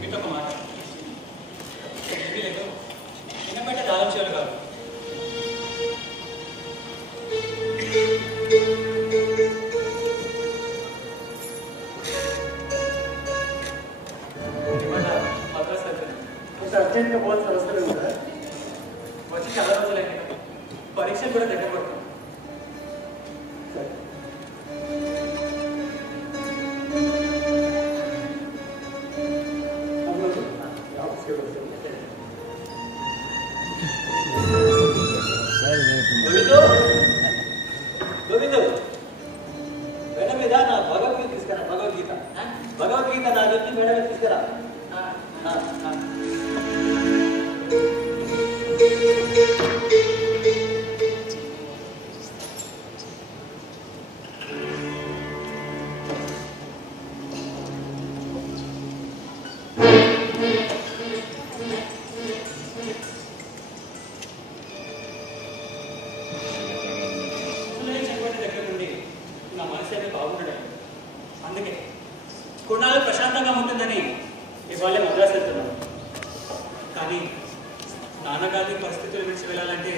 మీతో ఒక మాట లేదు చిన్నపేట ఆలోచనలు కాదు. అర్జెంట్గా పోవాల్సిన అవసరం లేదు కదా. వచ్చి చాలా రోజులైంది, పరీక్షలు కూడా దగ్గర పడుతుంది. గోవిందు మేడ మీద నా భగవద్గీత తీసుకురా. భగవద్గీత నా వచ్చి మేడ మీద తీసుకురా. నా మనసు అయితే బాగుండడం, అందుకే కొన్నాళ్ళు ప్రశాంతంగా ఉంటుందని ఇవాళే మద్రాసు వెళ్తున్నాను. కానీ నాన్నగారి పరిస్థితులు విడిచి వెళ్ళాలంటే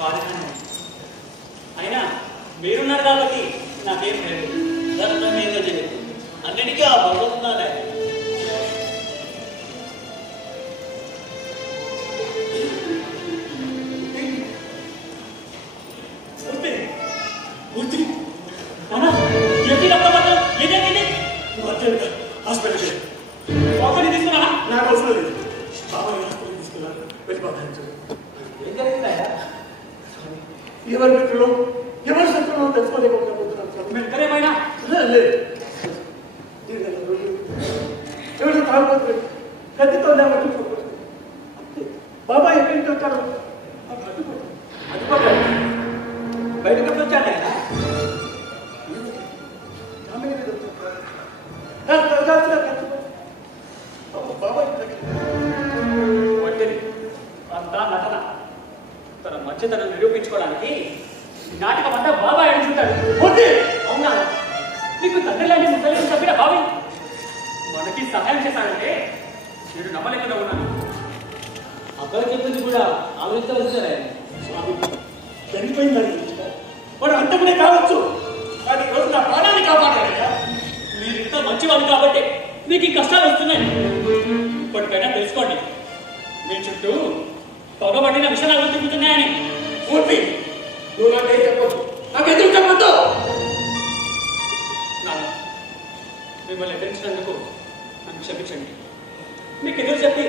బాధగానే. అయినా మీరున్నారు కాబట్టి నాకేం లేదు. ధర్మం ఏదో చేయదు, అన్నిటికీ ఆ భగవంతుడే. నాకు అవసరం లేదు. బాబా హాస్పిటల్ తీసుకున్నారు, వెళ్ళిపోతాను. ఏం జరిగిందా? ఎవరి మిత్రులు ఎవరి శత్రులు తెలుసుకోలేకపోతున్నాను. మీరిద్దరేమైనా లేదు ఎవరు తాగుతుంది కత్తితో బాబా ఎక్కడి నుంచి వచ్చారు? బయటకు వచ్చాడు ఆయన. ఒత్తిడి అంతా నటన. తన మంచితనం నిరూపించుకోవడానికి నాటకం అంతా బాబా ఎడుచుంటాడు. అవునా? మీకు తండ్రి లాంటి ముసలి చెప్పిన బావి మనకి సహాయం చేశాడంటే నేను నమ్మలేకుండా ఉన్నాను. అబ్బాయి చెప్పింది కూడా ఆలోచించవలసిందే. చనిపోయిందని వాడు అంతకునే కావచ్చు, కానీ ఈరోజు నా ప్రాణాన్ని కాపాడాడయ్యా. మీరు ఇంత మంచివాడు కాబట్టి మీకు ఈ కష్టాలు వస్తున్నాయి. ఇప్పటికైనా తెలుసుకోండి, మీ చుట్టూ పగబడిన విషయాలు తిరుగుతున్నాయని. పూర్తి నువ్వు నాకే చెప్పొద్దు, నాకు ఎదురు చెప్పొద్దు. నాన్న, మిమ్మల్ని ఎదిరించినందుకు నన్ను క్షమించండి. మీకు ఎదురు చెప్పి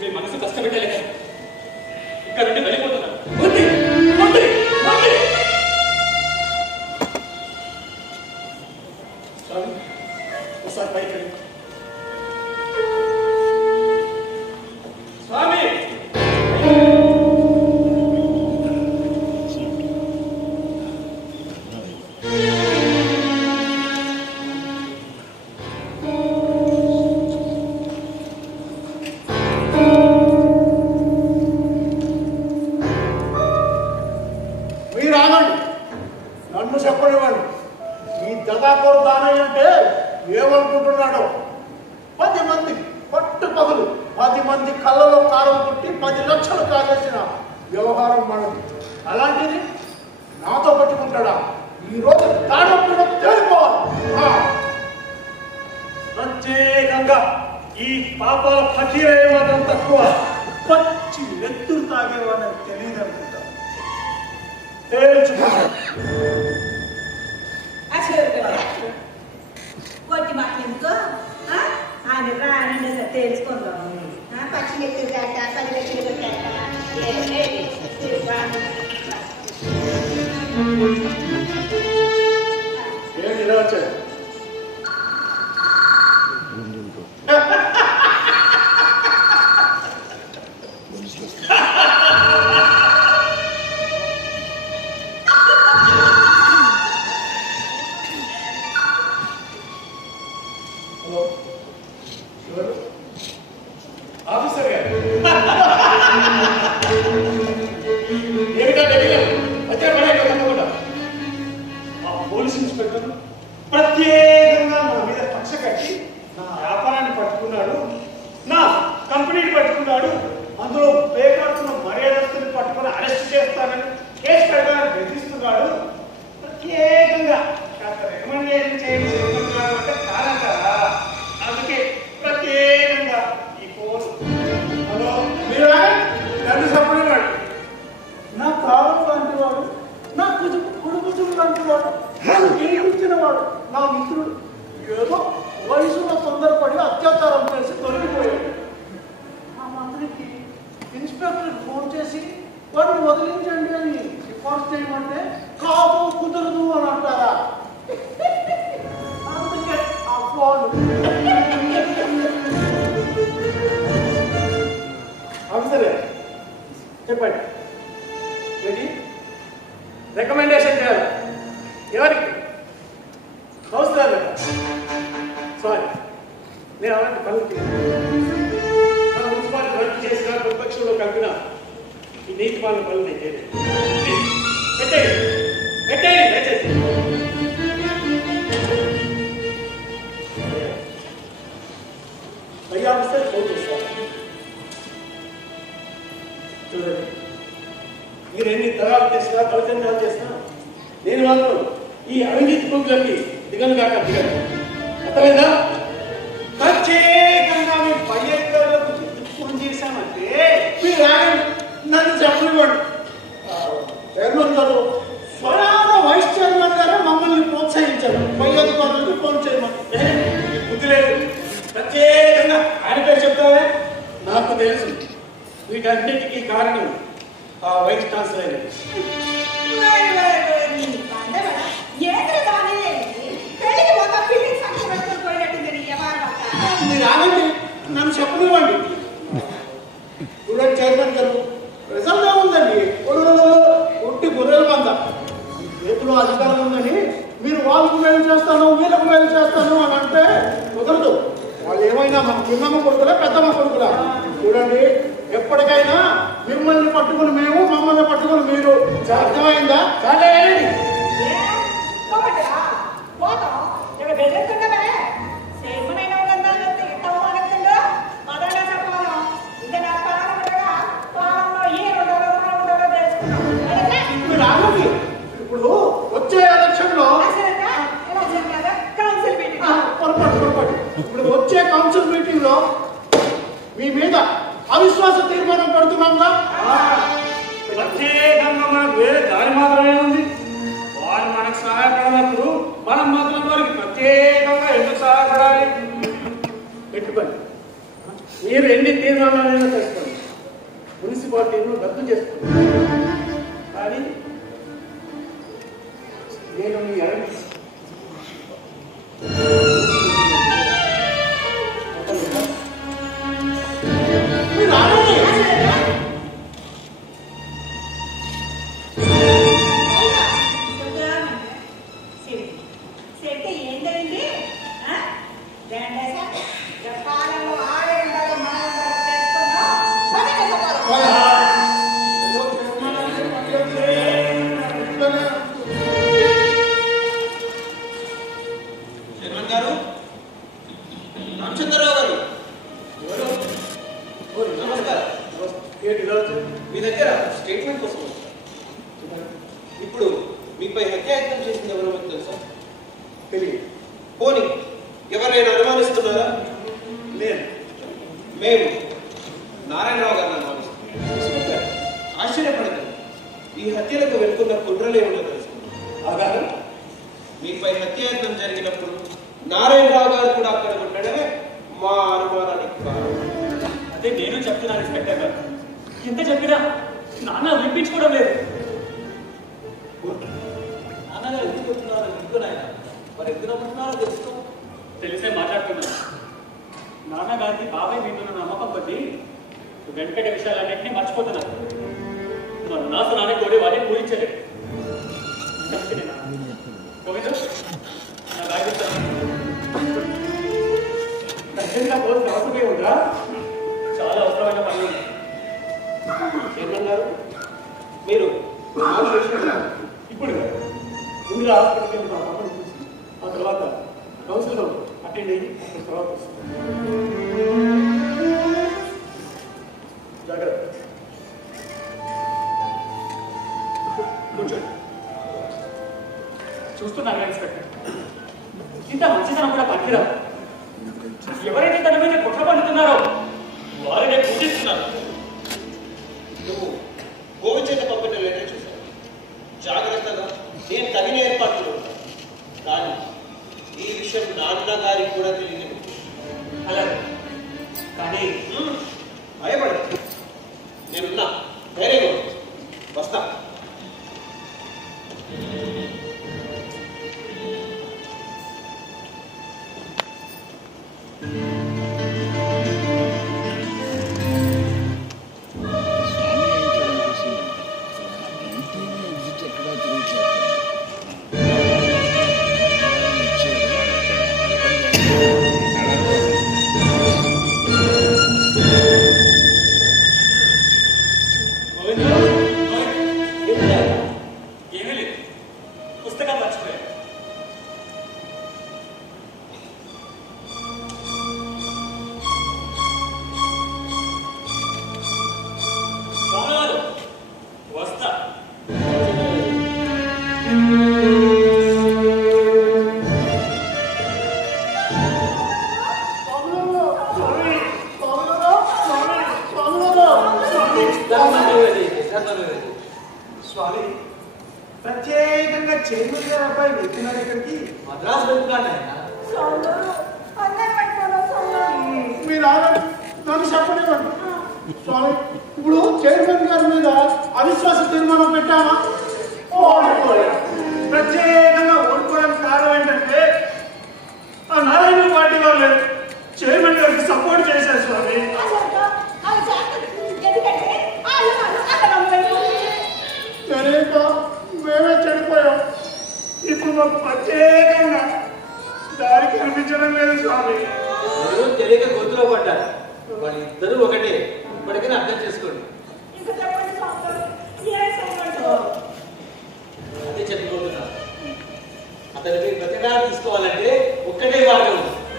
మీ మనసు కష్టపెట్టలేక ఇక్కడ నుండి వెళ్ళిపోతున్నాను. ఒకసారి పైకి స్వామి, మీరు ఆగండి, నన్ను చెప్పనివ్వండి. ఈ దగాకోరు దానయ్య అంటే ఏమనుకుంటున్నాడో? 10 మంది పట్టు పగులు 10 మంది కళ్ళలో కారం పుట్టి 10 లక్షలు కాజేసిన వ్యవహారం మనది. అలాంటిది నాతో పట్టుకుంటాడా? ఈ రోజు తాడొప్పున తేలిపోవాలి. ప్రత్యేకంగా ఈ పాపాల ఫకీరయ్యేవాదం తక్కువ, పచ్చి నెత్తురు తాగేవాడని తెలియదు అనుకుంటా. తేల్చుకుంటా. కొట్టి మాట్లాడుకో ఆయన రాని తెలుసుకుందాం. పచ్చి నెత్తురు కాక 10 లక్షలు ఏంటి ఇలా వచ్చాడు? హలో, ఎవరు? ఆఫీసర్ గారు. ఏమిటా వచ్చే పడే తప్పకుండా ఆ పోలీస్ ఇన్స్పెక్టర్ నా మిత్రుడు ఏదో వయసులో తొందరపడి అత్యాచారం చేసి దొరికిపోయాడు. ఆ మంత్రికి ఇన్స్పెక్టర్కి ఫోన్ చేసి వాడిని వదిలించండి అని సిఫార్సు చేయమంటే కాదు కుదరదు అని అంటారా? అందుకే ఆ ఫోన్. సరే చెప్పండి, ఏంటి రికమెండేషన్ చేయాలి? ఎవరికి? కౌన్సిలర్. సారీ, నేను అలాంటి పనులకి మన మున్సిపాలిటీ వర్క్ చేసిన ప్రతిపక్షంలో కలిపిన ఈ నీతి పాలన పనులు నేను చేయలేదు. పెట్టేయండి పెట్టేయండి దయచేసి. అయ్యా ఆఫీసర్ ఫోన్ చేస్తాను. చూడండి, మీరు ఎన్ని తరాలు చేసినా దౌర్జన్యాలు చేసినా నేను మాత్రం ఈ అవినీతి పురుగులకి దిగను కాక దిగను. అర్థమైందా? ప్రత్యేకంగా మేము పై అధికారులకు ఫోన్ చేశామంటే మీరు నన్ను చెప్పనివ్వండి. చైర్మన్ గారు, స్వయాన వైస్ చైర్మన్ గారు మమ్మల్ని ప్రోత్సహించారు పై అధికారులకు ఫోన్ చేయమని. బుద్ధి లేదు. ప్రత్యేకంగా ఆయన పేరు చెప్తావే? నాకు తెలుసు వీటన్నిటికీ కారణం ఆ వైస్ ఛాన్సలర్. మీరు ఆగండి, నన్ను చెప్పనివ్వండి. చూడండి చైర్మన్ గారు, ప్రజల్లో ఉందండి ఒట్టి గొర్రెల మంద. చేతిలో అధికారం ఉందని మీరు వాళ్ళకు మేలు చేస్తాను వీళ్ళకు మేలు చేస్తాను అని అంటే కుదరదు. వాళ్ళు ఏమైనా మన చిన్నమ్మ కొడుకులా పెద్దమ్మ కొడుకులా? చూడండి, ఎప్పటికైనా మిమ్మల్ని పట్టుకుని మేము, మమ్మల్ని పట్టుకుని మీరు. అర్థమైందా? చాలా ఇప్పుడు వచ్చే ఎలక్షన్ లో పొరపాటు ఇప్పుడు వచ్చే కౌన్సిల్ మీటింగ్ లో మీ మీద అవిశ్వాస తీర్మానం పెడుతున్నాంగా. ప్రత్యేకంగా మనకు వేరే దారి మాత్రమే ఉంది. వారు మనకు సహాయపడినప్పుడు మనం మాత్రం వారికి ప్రత్యేకంగా ఎందుకు సహాయపడాలి? పెట్టుకోండి, మీరు ఎన్ని తీర్మానాలైనా చేసుకోండి, మున్సిపాలిటీను రద్దు చేసుకోండి. కానీ నేను మీ అడిగి మీ దగ్గర స్టేట్మెంట్ కోసం ఇప్పుడు మీపై హత్యాయత్నం చేసింది ఎవరో మీకు తెలుసా? తెలియదు. పోనీ ఎవరైనా అనుమానిస్తున్నారా? లేదు. మేము నారాయణరావు గారిని అనుమానిస్తున్నాం. ఆశ్చర్యపడదు, ఈ హత్యలకు వెనుకున్న కుట్రలు ఏమన్నా తెలుసుకున్నాం. ఆధారం మీపై హత్యాయత్నం జరిగినప్పుడు నారాయణరావు గారు కూడా అక్కడ ఉండడమే మా అనుమానానికి కారణం. అదే నేను చెప్తున్నాను ఇన్స్పెక్టర్ గారు, ఎంత చెప్పినా నాన్న వినిపించుకోవడం లేదు. నాన్నగారు ఎందుకు చెప్తున్నారు? ఎందుకున్నాయన మరి ఎందుకు నమ్ముతున్నారో తెలుసుకో. తెలిసే మాట్లాడుతున్నాను. నాన్నగారికి బాబాయ్ మీద ఉన్న నమ్మకం కొద్దీ వెంకట విషయాలన్నింటినీ మర్చిపోతున్నారు. మన నాశనాన్ని కోడి వాడిని పూరించలేదు. నా రాగిస్తాను. ఖచ్చితంగా పోస్ట్ అవసరమే ఉందా? చాలా అవసరమైన పనులు ఉన్నాయి. ఏమన్నారు మీరు? ఇప్పుడు ముందుగా హాస్పిటల్కి వెళ్ళి మా పాపను చూసి ఆ తర్వాత కౌన్సిల్లో అటెండ్ అయ్యి అక్కడ తర్వాత వస్తుంది. జాగ్రత్త. కూర్చోండి. చూస్తున్నారు ఇన్స్పెక్టర్, ఇంత మంచితనం కూడా పనికిరావు. ఎవరైతే తన మీద కుట్ర పండుతున్నారో వారినే పూజిస్తున్నారు. నువ్వు గోవిచేత పంపిన లేనే చూశాను. జాగ్రత్తగా నేను తగిన ఏర్పాట్లు ఉంటాను. కానీ విషయం నాన్నగారికి కూడా తెలియదు. అలాగే కానీ భయపడదు, నేనున్నా, ధైర్యంగా వస్తా. ఏమీ లేదు, పుస్తకం మర్చిపోయాను. స్వామివారు వస్తా. స్వామి ప్రత్యేకంగా చైర్మన్ గారి అబ్బాయి వెళ్తున్నారు ఇక్కడికి. మద్రాసు వెళ్తున్నాను ఆయన. మీరు ఆగండి, నన్ను చెప్పనివ్వండి. స్వామి, ఇప్పుడు చైర్మన్ గారి మీద అవిశ్వాస తీర్మానం పెట్టామా? ఓడిపోయారు. ప్రత్యేకంగా ఓడిపోవడానికి కారణం ఏంటంటే ఆ నారాయణ పార్టీ వాళ్ళు చైర్మన్ గారికి సపోర్ట్ చేశారు స్వామి. తెలియక మేమే చెడిపోయాం. ఇప్పుడు మాకు ప్రత్యేకంగా దారి కనిపించడం లేదు స్వామి. మీరు తెలియక గొంతులో పడ్డారు. వాళ్ళు ఇద్దరు ఒకటే, ఇప్పటికైనా అర్థం చేసుకోండి. అదే చెప్పుకుంటున్నారు. అతనికి ప్రతిగా తీసుకోవాలంటే ఒక్కటే మార్గం.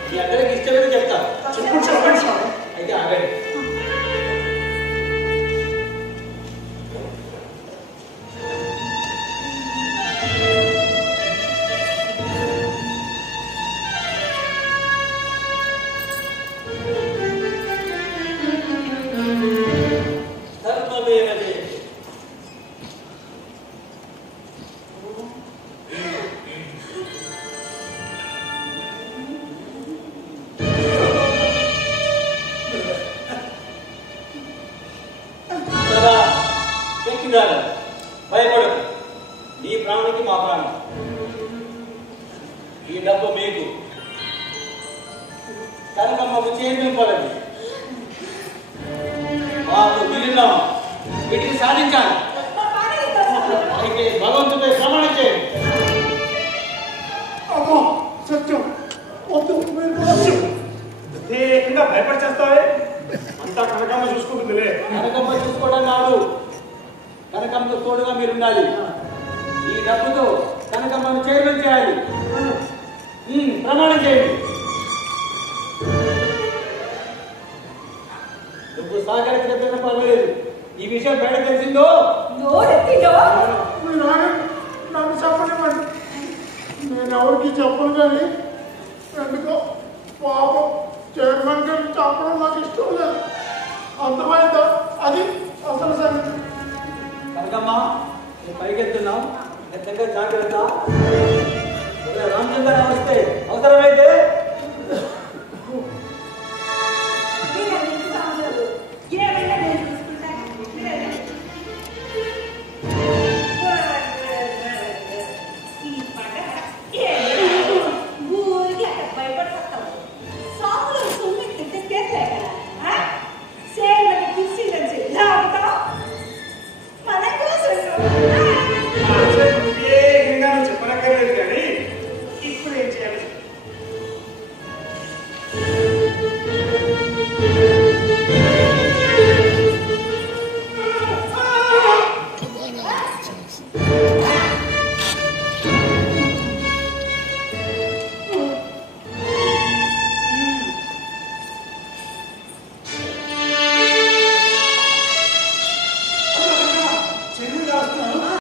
మీ అందరికి ఇష్టమైతే చెప్తారు. చెప్పండి స్వామి. అయితే ఆగండి. భయపడదు, నీ ప్రాణానికి మా ప్రాణం. ఈ డబ్బు మీకు కనుక మాకు చేయింపడదు. మాకు మిగిలిన వీటిని సాధించాలి. అయితే భగవంతుడిపై ప్రమాణం చేయండి. అమ్మా, సత్యం వద్దు, మీరు కూడా ప్రత్యేకంగా భయపడి చేస్తావే. అంతా కనకమ్మ చూసుకుంటుందిలే. కనకమ్మ చూసుకోవడం కాదు, కనకమ్మకు తోడుగా మీరు ఉండాలి. ఈ డబ్బుతో కనకమ్మను చైర్మన్ చేయాలి. ప్రమాణం చేయండి. నువ్వు సహకరించకపోయినా పర్వాలేదు. ఈ విషయం బయట తెలిసిందో మీరు ఆగండి, నన్ను చెప్పనివ్వండి. నేను ఎవరికి చెప్పను, కానీ ఎందుకో పాపం చైర్మన్ గారిని చెప్పడం నాకు ఇష్టం లేదు. అర్థమైందా? అది అసలు సంగతి. కనకమ్మ, నేను పైకెత్తున్నాం. ఖచ్చితంగా జాగ్రత్త. రామచంద్ర వస్తే